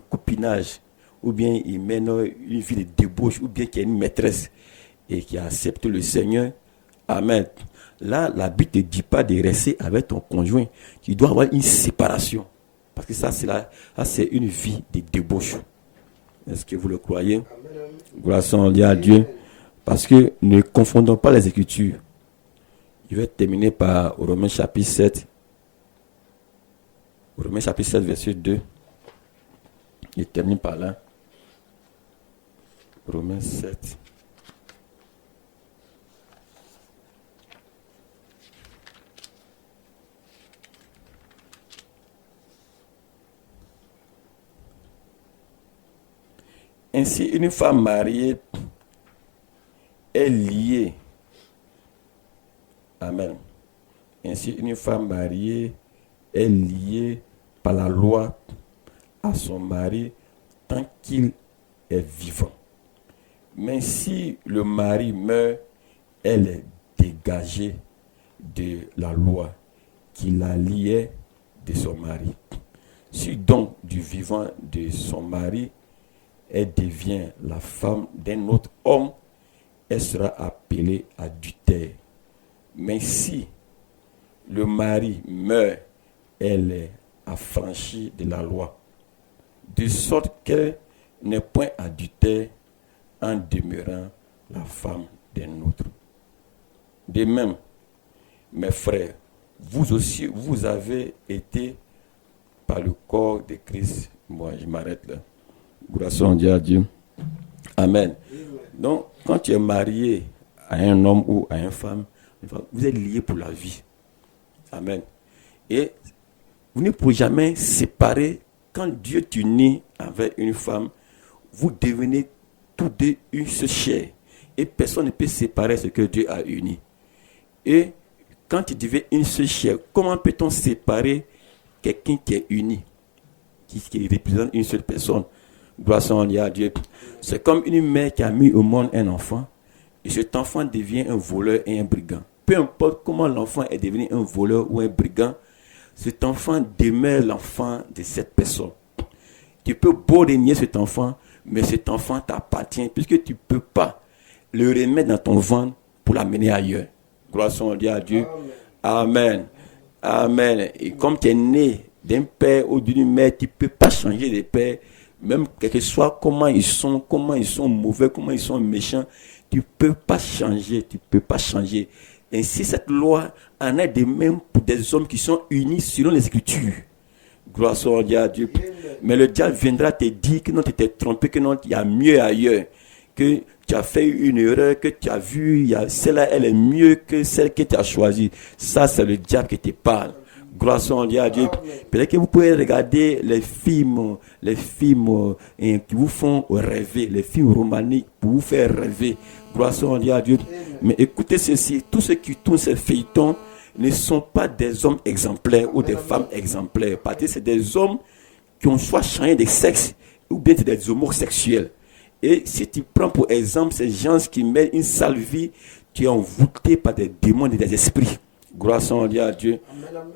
copinage, ou bien il mène une vie de débauche, ou bien qu'il y a une maîtresse et qui a accepté le Seigneur, amen. Là, la Bible ne te dit pas de rester avec ton conjoint. Tu dois avoir une séparation. Parce que ça, c'est une vie de débauche. Est-ce que vous le croyez? Gloire soit à Dieu. Parce que ne confondons pas les Écritures. Je vais terminer par Romains chapitre 7. Romains chapitre 7, verset 2. Je termine par là. Romains 7. Ainsi, une femme mariée est liée. Amen. Ainsi, une femme mariée est liée par la loi à son mari tant qu'il est vivant. Mais si le mari meurt, elle est dégagée de la loi qui la liait de son mari. Si donc du vivant de son mari, elle devient la femme d'un autre homme, elle sera appelée adultère. Mais si le mari meurt, elle est affranchie de la loi. de sorte qu'elle n'est point adultère en demeurant la femme d'un autre. De même, mes frères, vous aussi, vous avez été par le corps de Christ. Moi, je m'arrête là. Grâce à Dieu. Amen. Donc, quand tu es marié à un homme ou à une femme, vous êtes liés pour la vie. Amen. Et vous ne pouvez jamais séparer. Quand Dieu t'unit avec une femme, vous devenez tous deux une seule chair. Et personne ne peut séparer ce que Dieu a uni. Et quand tu deviens une seule chair, comment peut-on séparer quelqu'un qui est uni, qui représente une seule personne? Gloire à Dieu. C'est comme une mère qui a mis au monde un enfant, et cet enfant devient un voleur et un brigand. Peu importe comment l'enfant est devenu un voleur ou un brigand, cet enfant demeure l'enfant de cette personne. Tu peux beau régner cet enfant, mais cet enfant t'appartient, puisque tu ne peux pas le remettre dans ton ventre pour l'amener ailleurs. Gloire à Dieu. Amen. Amen. Et comme tu es né d'un père ou d'une mère, tu ne peux pas changer de père. Même quel que soit comment ils sont mauvais, comment ils sont méchants, tu ne peux pas changer. Tu ne peux pas changer. Ainsi, cette loi en est de même pour des hommes qui sont unis selon les Écritures. Gloire à Dieu. Mais le diable viendra te dire que non, tu t'es trompé, que non, il y a mieux ailleurs. Que tu as fait une erreur, que tu as vu, celle-là, elle est mieux que celle que tu as choisie. Ça, c'est le diable qui te parle. Gloire à Dieu. Peut-être que vous pouvez regarder les films qui vous font rêver, les films romaniques pour vous faire rêver. Gloire à Dieu. Mais écoutez ceci, tous ceux qui tournent ces feuilletons ne sont pas des hommes exemplaires ou des femmes exemplaires. Parce que c'est des hommes qui ont soit changé de sexe ou bien des homosexuels. Et si tu prends pour exemple ces gens qui mènent une sale vie, tu es envoûté par des démons et des esprits. Gloire à Dieu.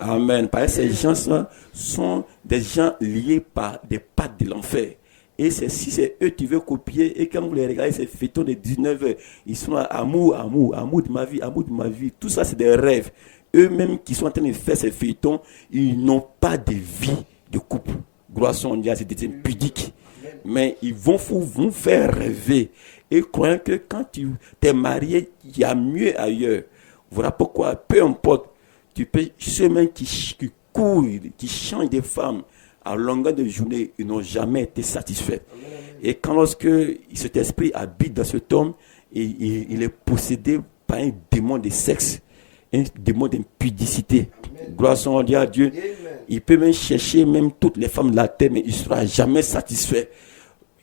Amen. Parce que ces gens sont des gens liés par des pattes de l'enfer. Et si c'est eux qui veulent copier, et quand vous les regardez, ces feuilletons de 19 heures, ils sont à amour de ma vie. Tout ça, c'est des rêves. Eux-mêmes qui sont en train de faire ces feuilletons, ils n'ont pas de vie de couple. Gloire à Dieu, c'est des pudiques. Mais ils vont vous faire rêver. Et croyant que quand tu es marié, il y a mieux ailleurs. Voilà pourquoi, peu importe, tu peux, ceux mêmes qui courent, qui changent des femmes à longueur de journée, ils n'ont jamais été satisfaits. Et quand lorsque cet esprit habite dans cet homme, il est possédé par un démon de sexe, un démon d'impudicité. Gloire à Dieu. Il peut même chercher même toutes les femmes de la terre, mais il ne sera jamais satisfait.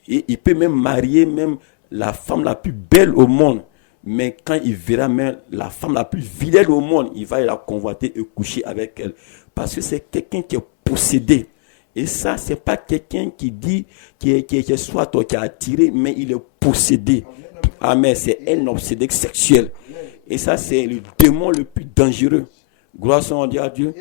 Et il peut même marier même la femme la plus belle au monde. Mais quand il verra même la femme la plus vilaine au monde, il va la convoiter et coucher avec elle. Parce que c'est quelqu'un qui est possédé. Et ça, ce n'est pas quelqu'un qui dit, qui est soit toi qui a attiré, mais il est possédé. Amen. C'est un obsédé sexuel. Et ça, c'est le démon le plus dangereux. Gloire à Dieu.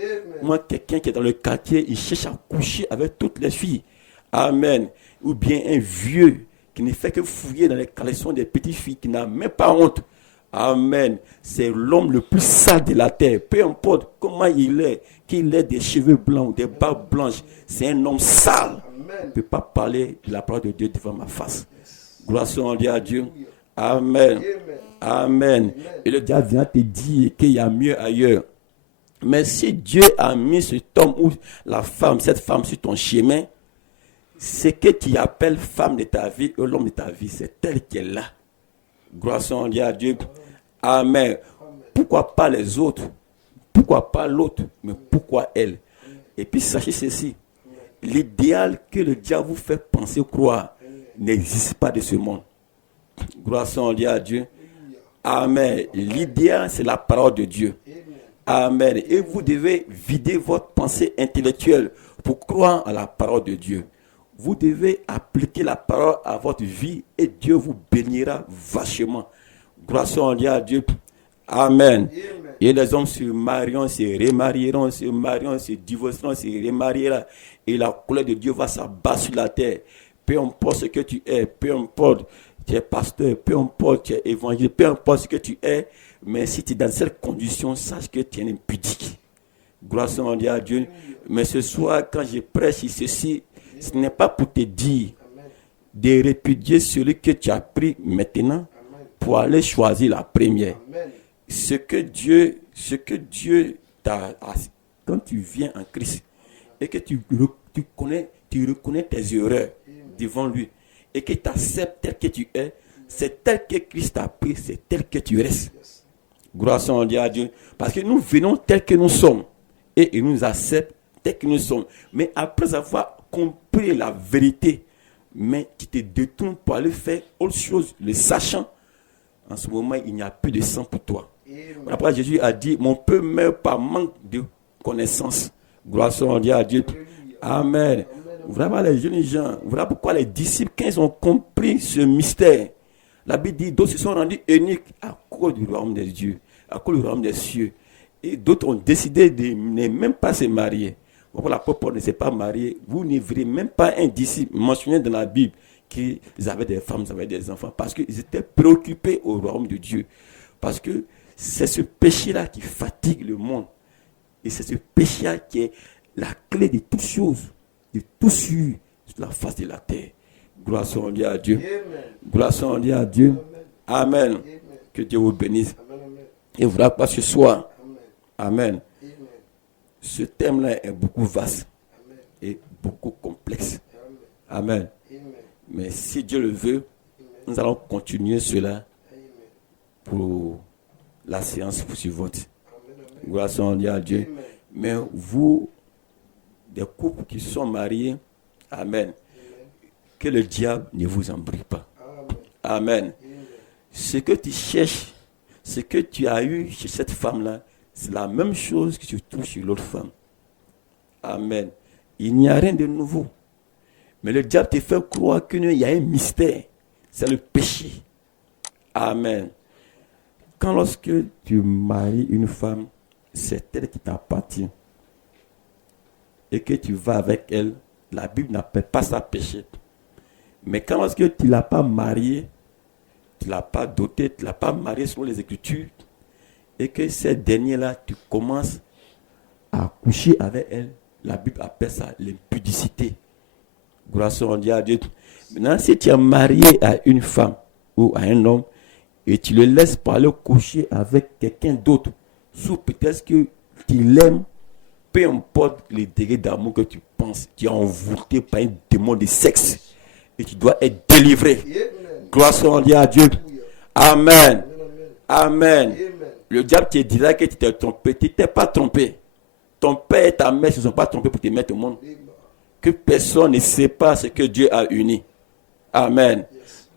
Moi, quelqu'un qui est dans le quartier, il cherche à coucher avec toutes les filles. Amen. Ou bien un vieux qui ne fait que fouiller dans les collections des petites filles, qui n'a même pas honte. Amen. C'est l'homme le plus sale de la terre. Peu importe comment il est, qu'il ait des cheveux blancs ou des barbes blanches, c'est un homme sale. Je ne peux pas parler de la parole de Dieu devant ma face. Gloire à Dieu. Amen. Amen. Et le diable vient te dire qu'il y a mieux ailleurs. Mais si Dieu a mis cet homme ou la femme, cette femme sur ton chemin, ce que tu appelles femme de ta vie ou l'homme de ta vie, c'est elle qui est là. Gloire à Dieu. Amen. Pourquoi pas les autres? Pourquoi pas l'autre? Mais pourquoi elle? Et puis sachez ceci. L'idéal que le diable vous fait penser croire n'existe pas de ce monde. Gloire à Dieu. Amen. L'idéal, c'est la parole de Dieu. Amen. Et vous devez vider votre pensée intellectuelle pour croire à la parole de Dieu. Vous devez appliquer la parole à votre vie et Dieu vous bénira vachement. Gloire à Dieu. Amen. Et les hommes se marieront, se remarieront, se divorceront, se remarieront. Et la colère de Dieu va s'abattre sur la terre. Peu importe ce que tu es, peu importe, tu es pasteur, peu importe, tu es évangéliste, peu importe ce que tu es, mais si tu es dans cette condition, sache que tu es impudique. Gloire à Dieu. Mais ce soir, quand je prêche ceci, Ce n'est pas pour te dire de répudier celui que tu as pris maintenant pour aller choisir la première. Ce que Dieu t'a... Quand tu viens en Christ et que tu reconnais tes erreurs devant lui et que tu acceptes tel que tu es, c'est tel que Christ t'a pris, c'est tel que tu restes. Gloire soit à Dieu. Parce que nous venons tel que nous sommes et il nous accepte tel que nous sommes. Mais après avoir compris la vérité, mais tu te détournes pour aller faire autre chose, le sachant, en ce moment, il n'y a plus de sang pour toi. Après, Jésus a dit, mon peuple meurt par manque de connaissance. Gloire soit à Dieu. Amen. Vraiment, les jeunes gens, voilà pourquoi les disciples, quand ils ont compris ce mystère, la Bible dit, d'autres se sont rendus uniques à cause du royaume des dieux, à cause du royaume des cieux. Et d'autres ont décidé de ne même pas se marier. Pourquoi l'apôtre Paul ne s'est pas marié? Vous ne verrez même pas un disciple mentionné dans la Bible qu'ils avaient des femmes, ils avaient des enfants, parce qu'ils étaient préoccupés au royaume de Dieu. Parce que c'est ce péché-là qui fatigue le monde. Et c'est ce péché-là qui est la clé de toutes choses, de tout sur la face de la terre. Gloire soit à Dieu. Amen. Gloire soit à Dieu. Amen. Amen. Que Dieu vous bénisse. Amen. Et voilà pas ce soir. Amen. Amen. Ce thème-là est beaucoup vaste. Amen. Et beaucoup complexe. Amen. Amen. Mais si Dieu le veut, nous allons continuer cela pour la séance suivante. Gloire soit à Dieu. Amen. Mais vous, des couples qui sont mariés, amen. Que le diable ne vous embrouille pas. Amen. Amen. Ce que tu cherches, ce que tu as eu chez cette femme-là, c'est la même chose que tu trouves chez l'autre femme. Amen. Il n'y a rien de nouveau. Mais le diable te fait croire qu'il y a un mystère. C'est le péché. Amen. Quand lorsque tu maries une femme, c'est elle qui t'appartient. Et que tu vas avec elle, la Bible n'appelle pas ça péché. Mais quand lorsque tu ne l'as pas mariée, tu ne l'as pas dotée, tu ne l'as pas mariée selon les Écritures, et que cette dernière-là, tu commences à coucher avec elle, la Bible appelle ça l'impudicité. Gloire soit à Dieu. Maintenant, si tu es marié à une femme ou à un homme, et tu le laisses pour aller coucher avec quelqu'un d'autre, sous peut-être que tu l'aimes, peu importe les degrés d'amour que tu penses, tu es envoûté par un démon de sexe. Et tu dois être délivré. Gloire soit à Dieu. Amen. Amen. Le diable te dira que tu t'es trompé. Tu ne t'es pas trompé. Ton père et ta mère ne se sont pas trompés pour te mettre au monde. Que personne ne sépare ce que Dieu a uni. Amen.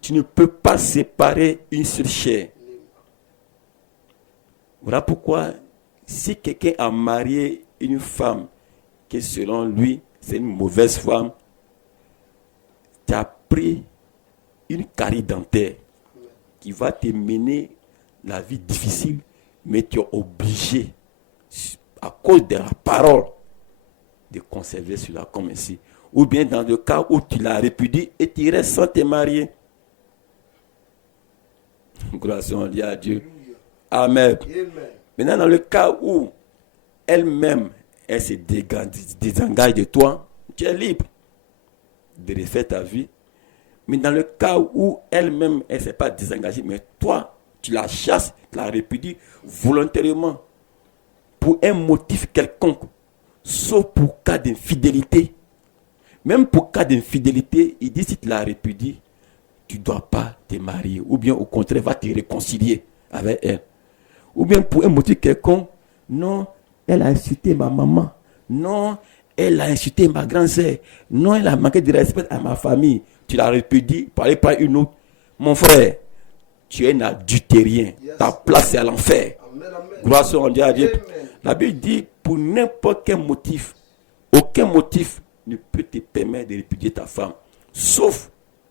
Tu ne peux pas séparer une seule chair. Voilà pourquoi, si quelqu'un a marié une femme qui, selon lui, c'est une mauvaise femme, tu as pris une carie dentaire qui va te mener la vie difficile, mais tu es obligé, à cause de la parole, de conserver cela comme ainsi. Ou bien dans le cas où tu l'as répudié et tu restes sans te marier. Gloire soit à Dieu. Amen. Maintenant, dans le cas où elle-même, elle se désengage de toi, tu es libre de refaire ta vie. Mais dans le cas où elle-même, elle ne s'est pas désengagée, mais toi, tu la chasses, tu la répudies volontairement pour un motif quelconque, sauf pour cas d'infidélité. Même pour cas d'infidélité, il dit si tu la répudies, tu ne dois pas te marier. Ou bien au contraire, va te réconcilier avec elle. Ou bien pour un motif quelconque, non, elle a insulté ma maman. Non, elle a insulté ma grand-sœur. Non, elle a manqué de respect à ma famille. Tu la répudies pour aller par une autre. Mon frère, tu es un adultérien. Ta place est à l'enfer. Gloire soit à Dieu. La Bible dit pour n'importe quel motif, aucun motif ne peut te permettre de répudier ta femme, sauf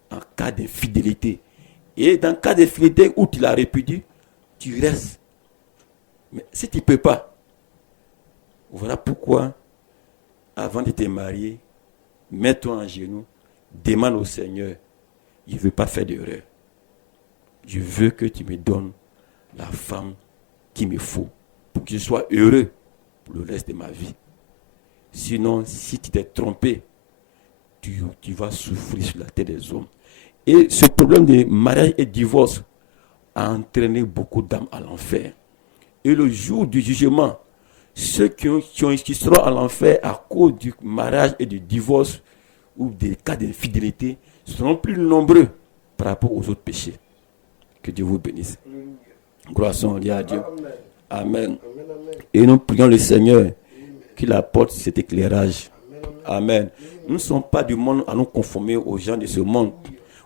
en cas d'infidélité. Et dans le cas d'infidélité où tu la répudies, tu restes. Mais si tu ne peux pas, voilà pourquoi, avant de te marier, mets-toi en genoux, demande au Seigneur, je ne veux pas faire d'erreur. Je veux que tu me donnes la femme qu'il me faut pour que je sois heureux pour le reste de ma vie. Sinon, si tu t'es trompé, tu vas souffrir sur la tête des hommes. Et ce problème de mariage et divorce a entraîné beaucoup d'âmes à l'enfer. Et le jour du jugement, ceux qui seront à l'enfer à cause du mariage et du divorce ou des cas d'infidélité seront plus nombreux par rapport aux autres péchés. Que Dieu vous bénisse. Gloire soit à Dieu. Amen. Et nous prions le Seigneur qu'il apporte cet éclairage. Amen. Nous ne sommes pas du monde à nous conformer aux gens de ce monde,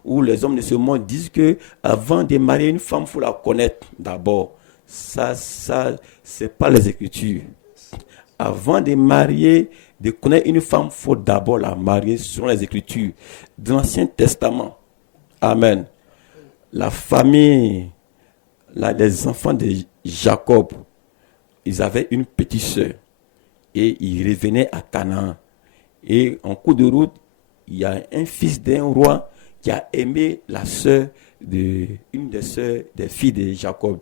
où les hommes de ce monde disent que avant de marier une femme, il faut la connaître d'abord. Ça, c'est pas les Écritures. Avant de marier, de connaître une femme, il faut d'abord la marier selon les Écritures de l'Ancien Testament. Amen. La famille, les enfants de Jacob, ils avaient une petite sœur et ils revenaient à Canaan. Et en cours de route, il y a un fils d'un roi qui a aimé la sœur une des sœurs des filles de Jacob.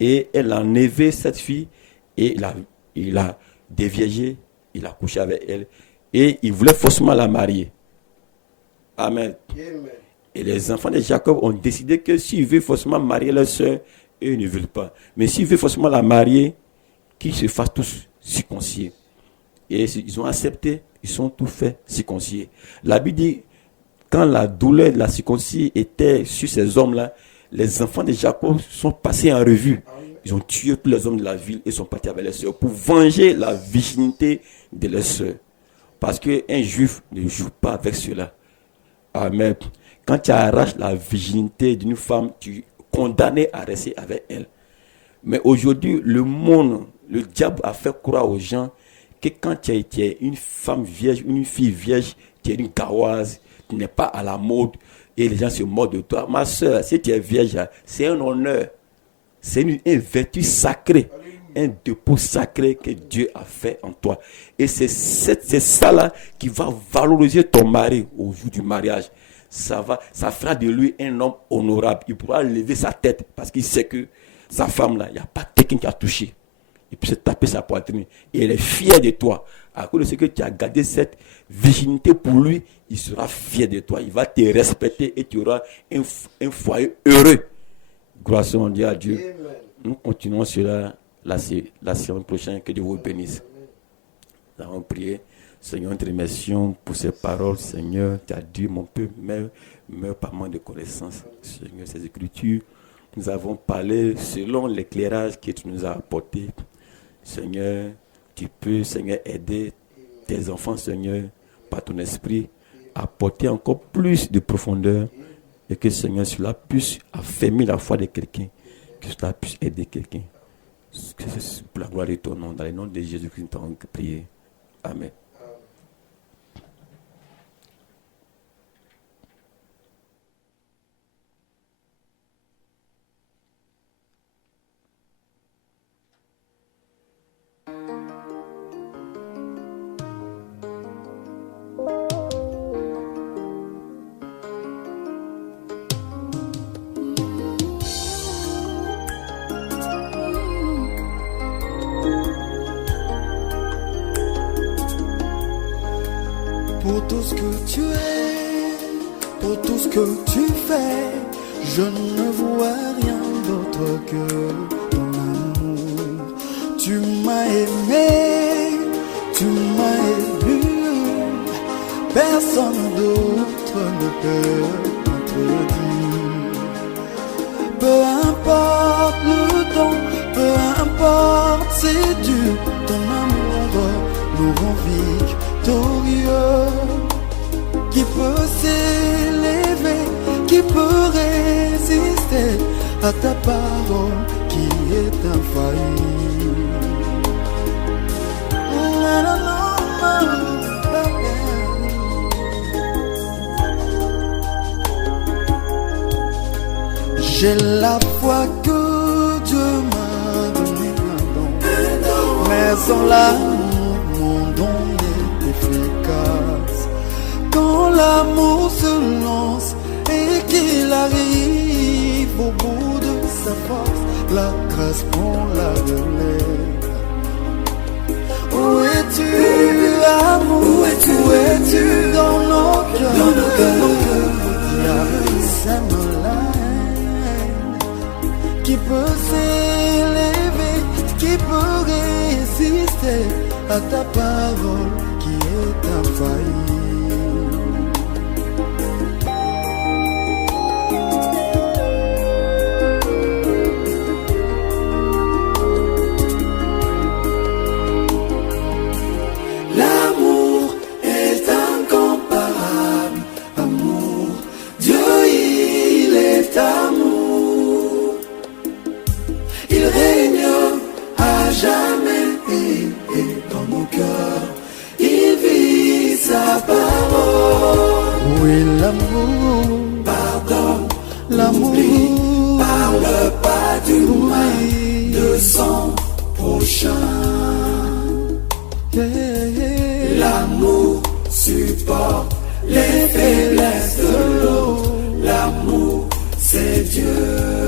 Et elle a enlevé cette fille et il a déviégé, il a couché avec elle et il voulait forcément la marier. Amen. Et les enfants de Jacob ont décidé que s'ils veulent forcément marier leur sœur, eux ne veulent pas. Mais s'ils veulent forcément la marier, qu'ils se fassent tous circoncier. Et ils ont accepté, ils sont tous faits circoncier. La Bible dit, quand la douleur de la circoncision était sur ces hommes-là, les enfants de Jacob sont passés en revue. Ils ont tué tous les hommes de la ville et sont partis avec leurs sœurs pour venger la virginité de leurs sœurs. Parce qu'un juif ne joue pas avec cela. Amen. Quand tu arraches la virginité d'une femme, tu es condamné à rester avec elle. Mais aujourd'hui, le monde, le diable a fait croire aux gens que quand tu es une femme vierge, une fille vierge, tu es une gaoise, tu n'es pas à la mode et les gens se moquent de toi. Ma soeur, si tu es vierge, c'est un honneur, c'est une vertu sacrée, un dépôt sacré que Dieu a fait en toi. Et c'est ça là qui va valoriser ton mari au jour du mariage. Ça fera de lui un homme honorable. Il pourra lever sa tête parce qu'il sait que sa femme là, il n'y a pas quelqu'un qui a touché. Il peut se taper sa poitrine. Et elle est fière de toi. À cause de ce que tu as gardé cette virginité pour lui, il sera fier de toi. Il va te respecter et tu auras un foyer heureux. Gloire soit à Dieu. Amen. Nous continuons cela la semaine prochaine. Que Dieu vous bénisse. Nous allons prier. Seigneur, nous te remercions pour ces paroles. Seigneur, tu as dit, mon peuple meurt par manque de connaissance. Seigneur, ces écritures, nous avons parlé selon l'éclairage que tu nous as apporté. Seigneur, tu peux, Seigneur, aider tes enfants, Seigneur, par ton esprit, à apporter encore plus de profondeur et que, Seigneur, cela puisse affermir la foi de quelqu'un, que cela puisse aider quelqu'un. Que c'est pour la gloire de ton nom, dans le nom de Jésus-Christ, nous t'avons prié. Amen. Pour tout ce que tu es, pour tout ce que tu fais, je ne vois rien d'autre que ton amour. Tu m'as aimé, tu m'as élu, personne d'autre ne peut contredire. Peu importe le temps, peu importe c'est dur, ton amour nous rend victorieux. Qui peut s'élever, qui peut résister à ta parole qui est infaillible. J'ai la foi que Dieu m'a donné un don, mais sans l'amour, mon don est efficace. Quand l'amour se lance et qu'il arrive au bout de sa force, la grâce prend la relève. Où es-tu, amour? Où es-tu dans notre peut s'élever, qui peut résister à ta parole qui est infaillible. Parle pas du mal de son prochain. L'amour supporte les faiblesses de l'autre. L'amour, c'est Dieu.